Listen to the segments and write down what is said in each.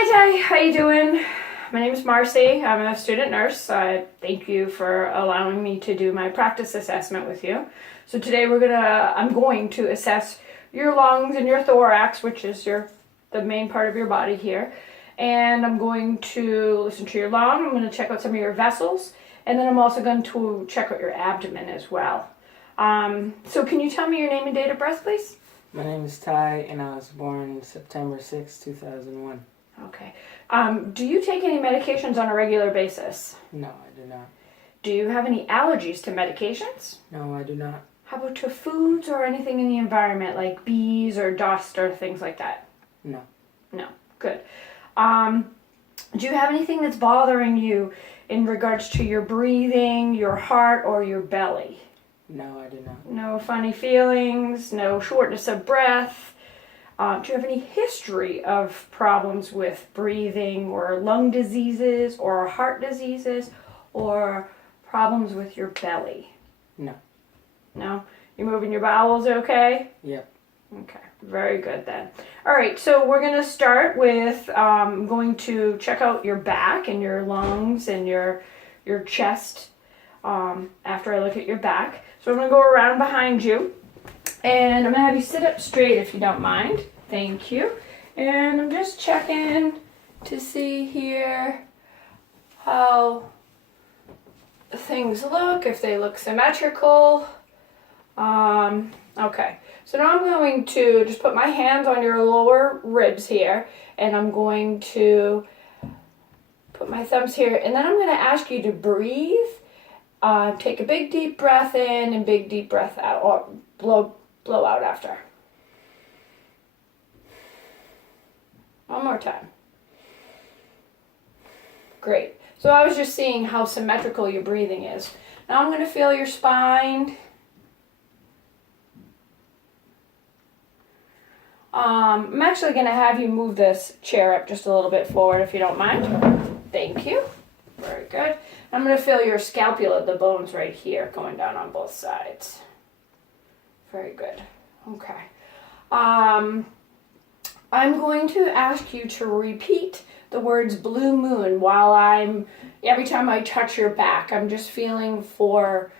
Hi Ty, how you doing? My name is Marcy. I'm a student nurse. Thank you for allowing me to do my practice assessment with you. So today I'm going to assess your lungs and your thorax, which is the main part of your body here. And I'm going to listen to your lung. I'm going to check out some of your vessels, and then I'm also going to check out your abdomen as well. So can you tell me your name and date of birth, please? My name is Ty, and I was born September 6, 2001. Okay. Do you take any medications on a regular basis? No, I do not. Do you have any allergies to medications? No, I do not. How about to foods or anything in the environment, like bees or dust or things like that? No. No. Good. Do you have anything that's bothering you in regards to your breathing, your heart, or your belly? No, I do not. No funny feelings, no shortness of breath. Do you have any history of problems with breathing or lung diseases or heart diseases or problems with your belly? No. No? You moving your bowels okay? Yep. Okay, very good then. All right, so we're going to start with going to check out your back and your lungs and your chest after I look at your back. So I'm going to go around behind you. And I'm going to have you sit up straight if you don't mind. Thank you. And I'm just checking to see here how things look, if they look symmetrical. Okay, so now I'm going to just put my hands on your lower ribs here, and I'm going to put my thumbs here, and then I'm going to ask you to breathe. Take a big deep breath in and big deep breath out, or blow out after. One more time. Great. So I was just seeing how symmetrical your breathing is. Now I'm going to feel your spine. I'm actually going to have you move this chair up just a little bit forward if you don't mind. Thank you. Very good. I'm going to feel your scapula, the bones right here, going down on both sides. Very good. Okay. I'm going to ask you to repeat the words blue moon while every time I touch your back, I'm just feeling for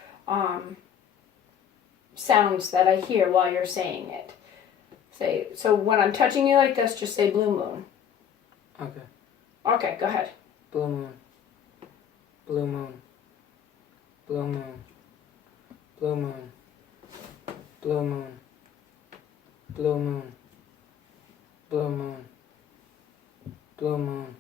sounds that I hear while you're saying it. So when I'm touching you like this, just say blue moon. Okay. Okay, go ahead. Blue moon. Blue moon. Blue moon. Blue moon. Blue moon. Blue moon. Blue moon. Blue moon.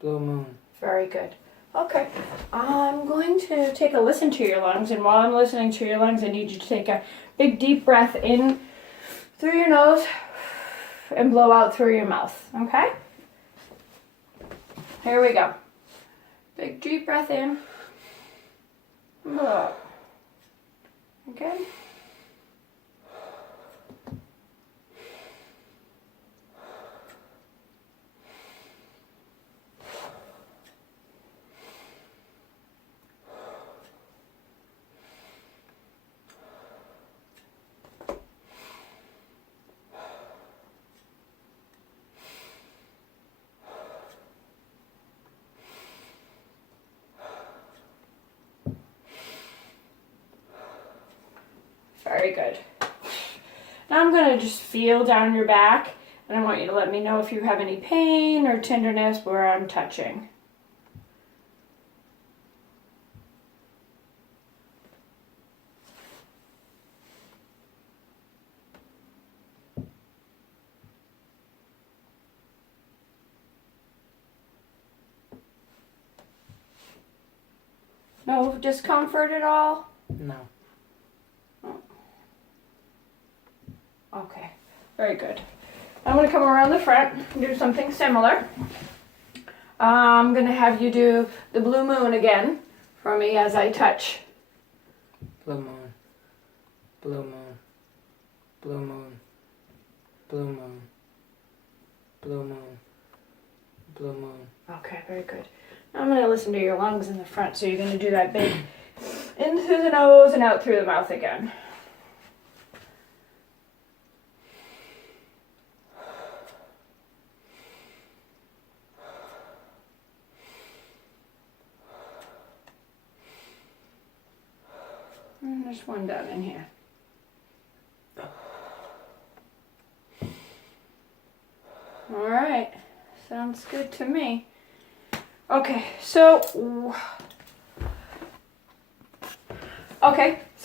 Blue moon. Very good. Okay. I'm going to take a listen to your lungs, and while I'm listening to your lungs, I need you to take a big deep breath in through your nose and blow out through your mouth. Okay? Here we go. Big deep breath in. Blow out. Okay? Very good. Now I'm going to just feel down your back, and I want you to let me know if you have any pain or tenderness where I'm touching. No discomfort at all? No. Okay, very good. I'm going to come around the front and do something similar. I'm going to have you do the blue moon again for me as I touch. Blue moon. Blue moon. Blue moon. Blue moon. Blue moon. Blue moon. Okay, very good. Now I'm going to listen to your lungs in the front, so you're going to do that big in through the nose and out through the mouth again. There's one down in here. All right, sounds good to me. Okay, so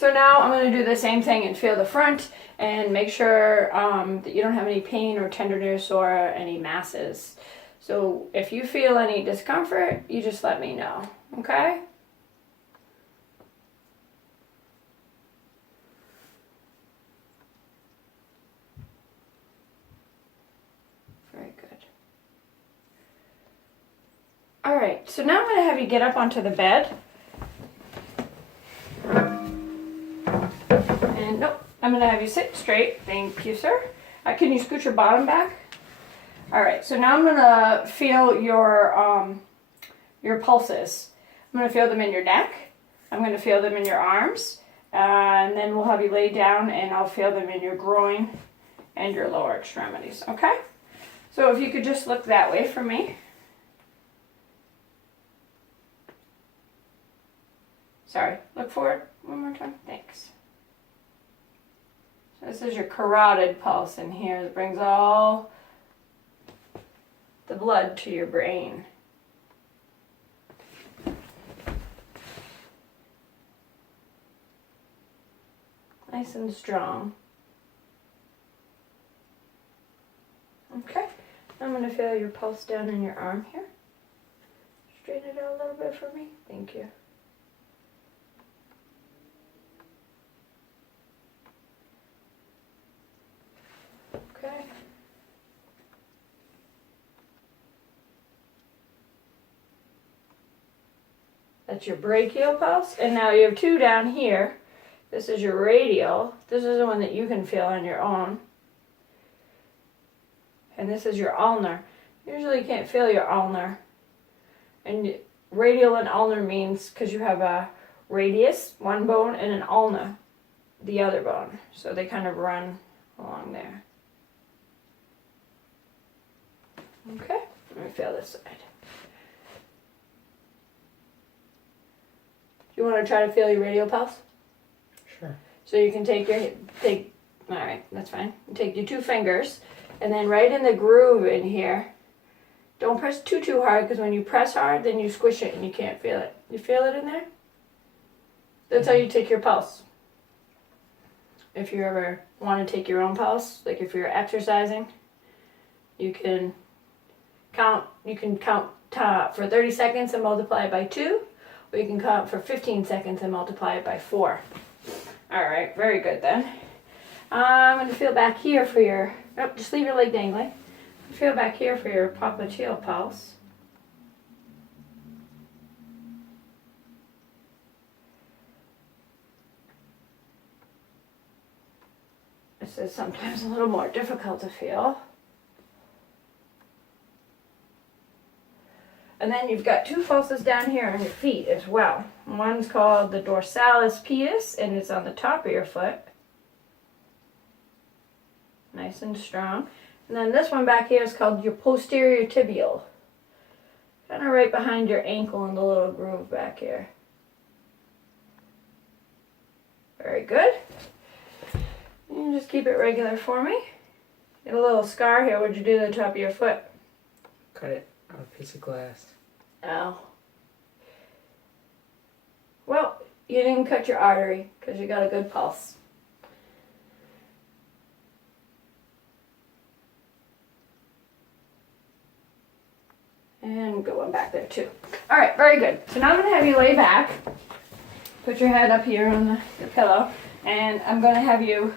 now I'm going to do the same thing and feel the front and make sure that you don't have any pain or tenderness or any masses. So if you feel any discomfort, you just let me know, okay? Very good. All right, so now I'm going to have you get up onto the bed. And nope, I'm going to have you sit straight. Thank you, sir. Can you scoot your bottom back? All right, so now I'm going to feel your pulses. I'm going to feel them in your neck. I'm going to feel them in your arms. And then we'll have you lay down and I'll feel them in your groin and your lower extremities, okay? So if you could just look that way for me. Sorry, look forward one more time. Thanks. So this is your carotid pulse in here that brings all the blood to your brain. Nice and strong. Okay, I'm going to feel your pulse down in your arm here. Straighten it out a little bit for me. Thank you. Okay. That's your brachial pulse. And now you have two down here. This is your radial. This is the one that you can feel on your own. And this is your ulnar. Usually you can't feel your ulnar. And radial and ulnar means because you have a radius, one bone, and an ulna, the other bone. So they kind of run along there. Okay, let me feel this side. Do you want to try to feel your radial pulse? Sure. So you can all right, that's fine. Take your two fingers and then right in the groove in here. Don't press too hard because when you press hard, then you squish it and you can't feel it. You feel it in there? That's how you take your pulse. If you ever want to take your own pulse, like if you're exercising, you can count for 30 seconds and multiply it by 2, or you can count for 15 seconds and multiply it by 4. All right, very good then. I'm going to feel back here for your, just leave your leg dangling. Feel back here for your popliteal pulse. This is sometimes a little more difficult to feel. And then you've got two pulses down here on your feet as well. One's called the dorsalis pedis, and it's on the top of your foot. Nice and strong. And then this one back here is called your posterior tibial. Kind of right behind your ankle in the little groove back here. Very good. You just keep it regular for me. Get a little scar here. What'd you do to the top of your foot? Cut it on a piece of glass. Ow. Well, you didn't cut your artery because you got a good pulse. And good one back there too. All right, very good. So now I'm going to have you lay back. Put your head up here on the pillow. And I'm going to have you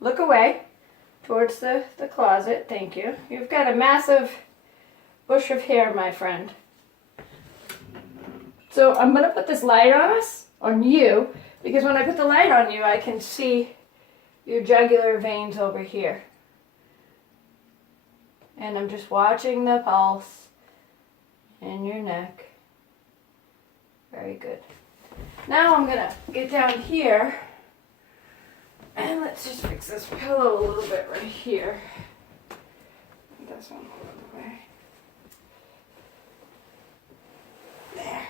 look away towards the closet. Thank you. You've got a massive bush of hair, my friend. So I'm going to put this light on you, because when I put the light on you, I can see your jugular veins over here. And I'm just watching the pulse in your neck. Very good. Now I'm going to get down here. And let's just fix this pillow a little bit right here. This one all the way. There.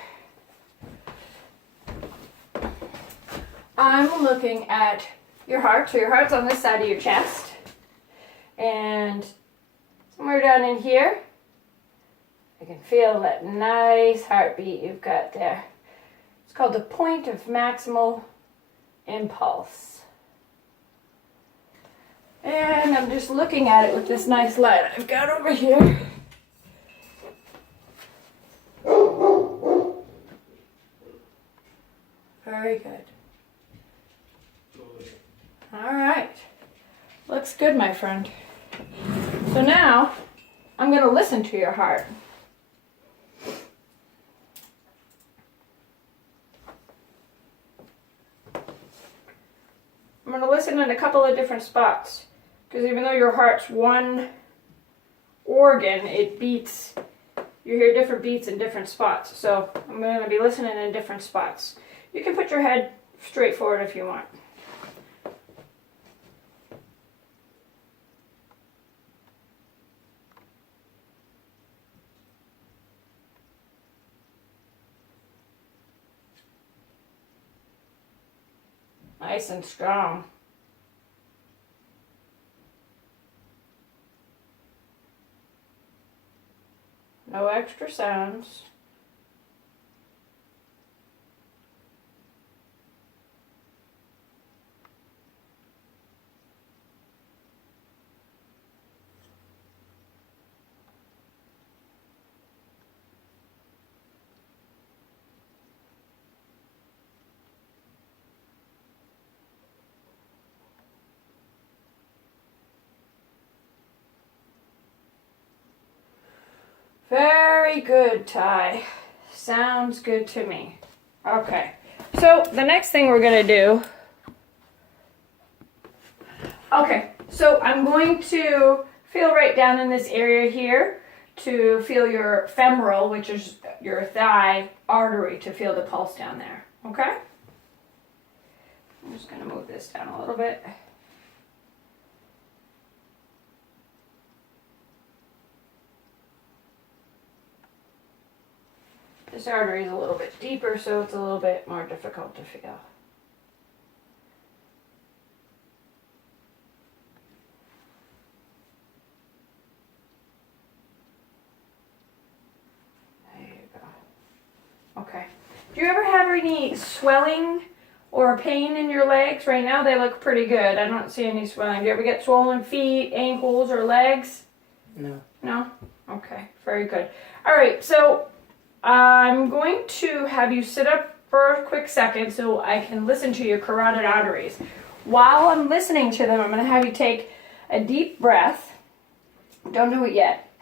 I'm looking at your heart. So your heart's on this side of your chest. And somewhere down in here, I can feel that nice heartbeat you've got there. It's called the point of maximal impulse. And I'm just looking at it with this nice light I've got over here. Very good. All right. Looks good, my friend. So now, I'm going to listen to your heart. I'm going to listen in a couple of different spots. Because even though your heart's one organ, it beats, you hear different beats in different spots. So I'm going to be listening in different spots. You can put your head straight forward if you want. Nice and strong. No extra sounds. Very good, Ty. Sounds good to me. Okay, so the next thing we're going to do... Okay, so I'm going to feel right down in this area here to feel your femoral, which is your thigh artery, to feel the pulse down there. Okay? I'm just going to move this down a little bit. This artery is a little bit deeper, so it's a little bit more difficult to feel. There you go. Okay. Do you ever have any swelling or pain in your legs? Right now they look pretty good. I don't see any swelling. Do you ever get swollen feet, ankles, or legs? No. No? Okay, very good. All right, so I'm going to have you sit up for a quick second so I can listen to your carotid arteries. While I'm listening to them, I'm going to have you take a deep breath. Don't do it yet.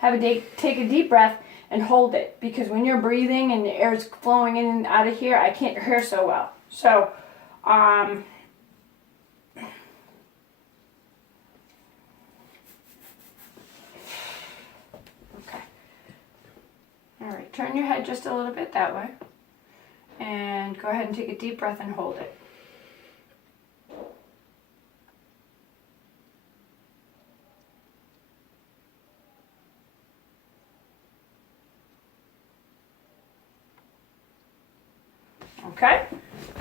Take a deep breath and hold it, because when you're breathing and the air is flowing in and out of here, I can't hear so well. So, all right, turn your head just a little bit that way. And go ahead and take a deep breath and hold it. Okay,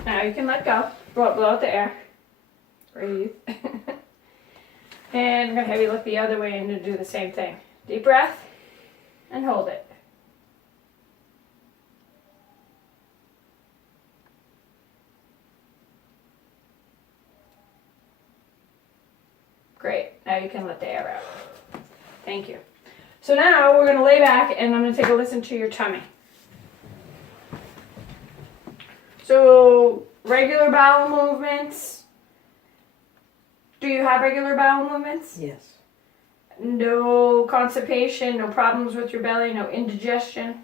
now you can let go. Blow out the air. Breathe. And I'm going to have you look the other way and do the same thing. Deep breath and hold it. Great. Now you can let the air out. Thank you. So now we're going to lay back and I'm going to take a listen to your tummy. So regular bowel movements. Do you have regular bowel movements? Yes. No constipation, no problems with your belly, no indigestion?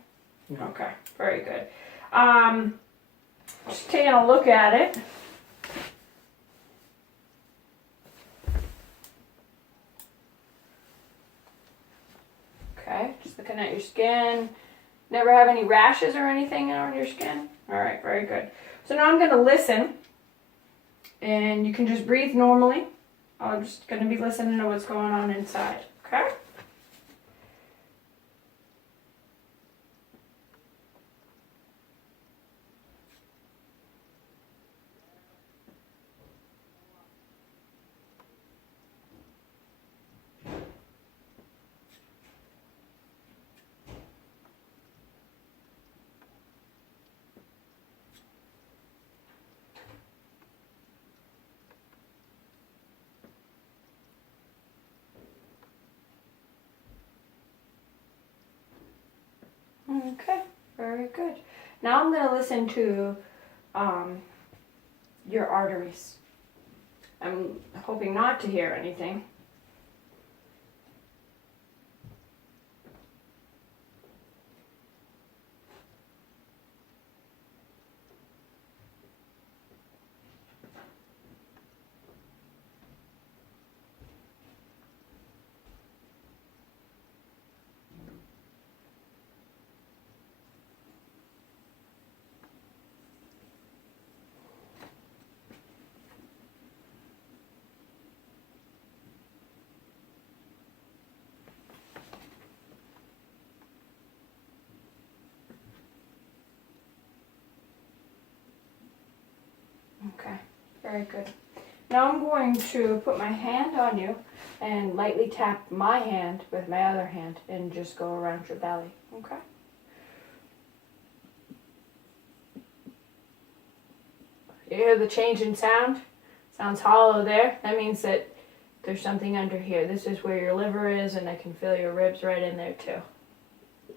No. Okay, very good. Just taking a look at it. Okay, just looking at your skin. Never have any rashes or anything on your skin? All right, very good. So now I'm going to listen, and you can just breathe normally. I'm just going to be listening to what's going on inside, okay? Okay, very good. Now I'm going to listen to your arteries. I'm hoping not to hear anything. Okay, very good. Now I'm going to put my hand on you and lightly tap my hand with my other hand and just go around your belly, okay? You hear the change in sound? Sounds hollow there. That means that there's something under here. This is where your liver is, and I can feel your ribs right in there too. So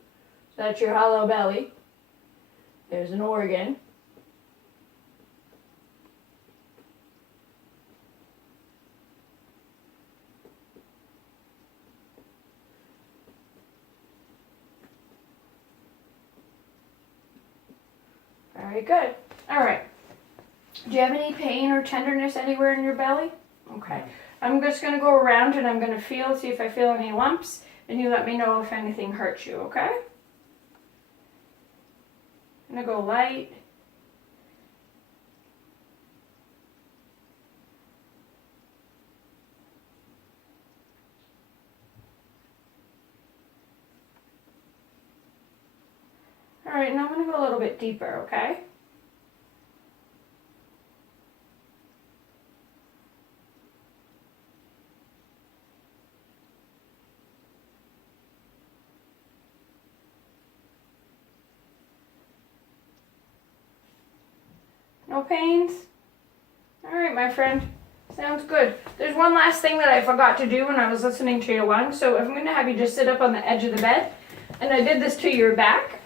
that's your hollow belly. There's an organ. Very good. All right. Do you have any pain or tenderness anywhere in your belly? Okay. I'm just going to go around and I'm going to feel, see if I feel any lumps, and you let me know if anything hurts you, okay? I'm going to go light. All right, now I'm going to go a little bit deeper, okay? No pains? All right, my friend. Sounds good. There's one last thing that I forgot to do when I was listening to your lungs. So I'm going to have you just sit up on the edge of the bed. And I did this to your back.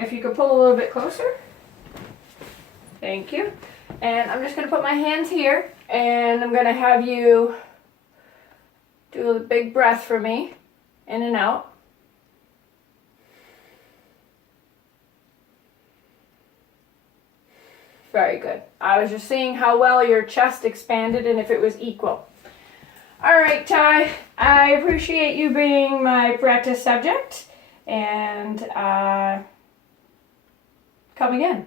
If you could pull a little bit closer. Thank you. And I'm just going to put my hands here. And I'm going to have you do a big breath for me. In and out. Very good. I was just seeing how well your chest expanded and if it was equal. All right, Ty. I appreciate you being my practice subject. And come again.